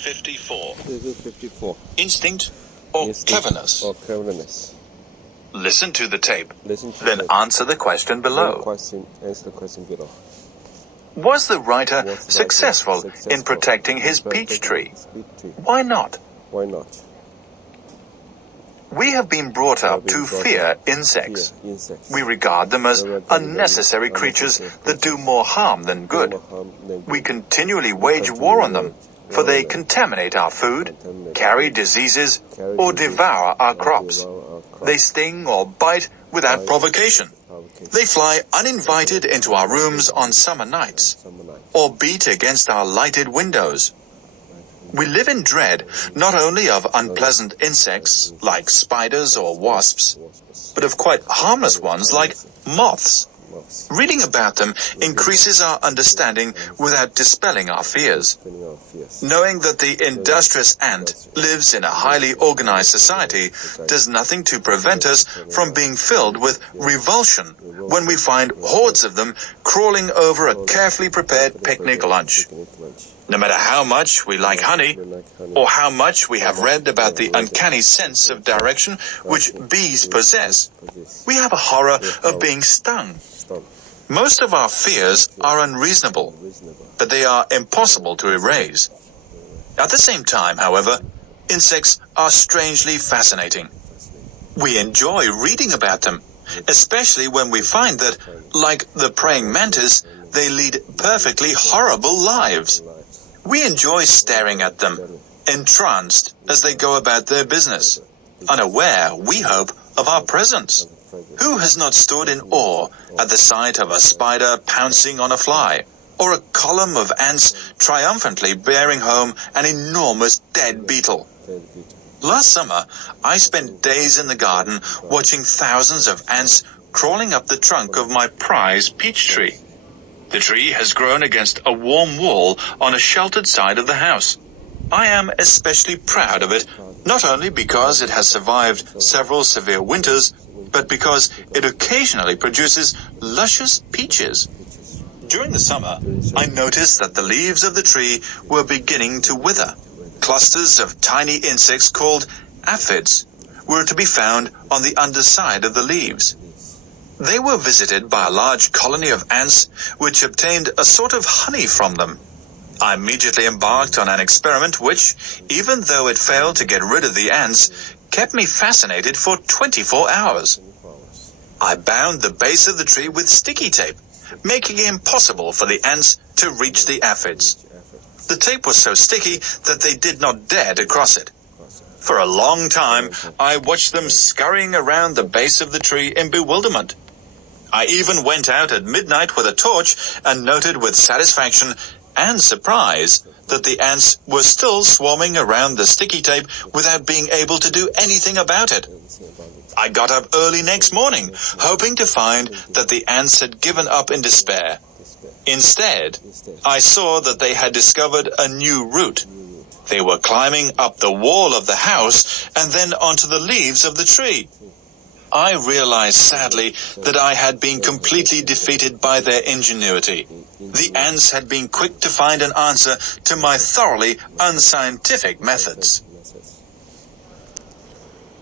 54. 54. Instinct or cleverness? Or cleverness. Listen to the tape. Listen to Then the answer the question below. answer the question below. Was the writer successful in protecting his peach tree? Why not? Why not? We have been brought up to fear insects. We regard them as unnecessary creatures that do more harm than good. We continually wage war on them, for they contaminate our food, carry diseases, or devour our crops. They sting or bite without provocation. They fly uninvited into our rooms on summer nights, or beat against our lighted windows. We live in dread not only of unpleasant insects like spiders or wasps, but of quite harmless ones like moths. Reading about them increases our understanding without dispelling our fears. Knowing that the industrious ant lives in a highly organized society does nothing to prevent us from being filled with revulsion when we find hordes of them crawling over a carefully prepared picnic lunch. No matter how much we like honey, or how much we have read about the uncanny sense of direction which bees possess, we have a horror of being stung. Most of our fears are unreasonable, but they are impossible to erase. At the same time, however, insects are strangely fascinating. We enjoy reading about them, especially when we find that, like the praying mantis, they lead perfectly horrible lives. We enjoy staring at them, entranced as they go about their business, unaware, we hope, of our presence. Who has not stood in awe at the sight of a spider pouncing on a fly, or a column of ants triumphantly bearing home an enormous dead beetle? Last summer, I spent days in the garden watching thousands of ants crawling up the trunk of my prize peach tree. The tree has grown against a warm wall on a sheltered side of the house. I am especially proud of it, not only because it has survived several severe winters, but because it occasionally produces luscious peaches. During the summer, I noticed that the leaves of the tree were beginning to wither. Clusters of tiny insects called aphids were to be found on the underside of the leaves. They were visited by a large colony of ants which obtained a sort of honey from them. I immediately embarked on an experiment which, even though it failed to get rid of the ants, kept me fascinated for 24 hours. I bound the base of the tree with sticky tape, making it impossible for the ants to reach the aphids. The tape was so sticky that they did not dare to cross it. For a long time, I watched them scurrying around the base of the tree in bewilderment. I even went out at midnight with a torch and noted with satisfaction and surprise that the ants were still swarming around the sticky tape without being able to do anything about it. I got up early next morning, hoping to find that the ants had given up in despair. Instead, I saw that they had discovered a new route. They were climbing up the wall of the house and then onto the leaves of the tree. I realized sadly that I had been completely defeated by their ingenuity. The ants had been quick to find an answer to my thoroughly unscientific methods.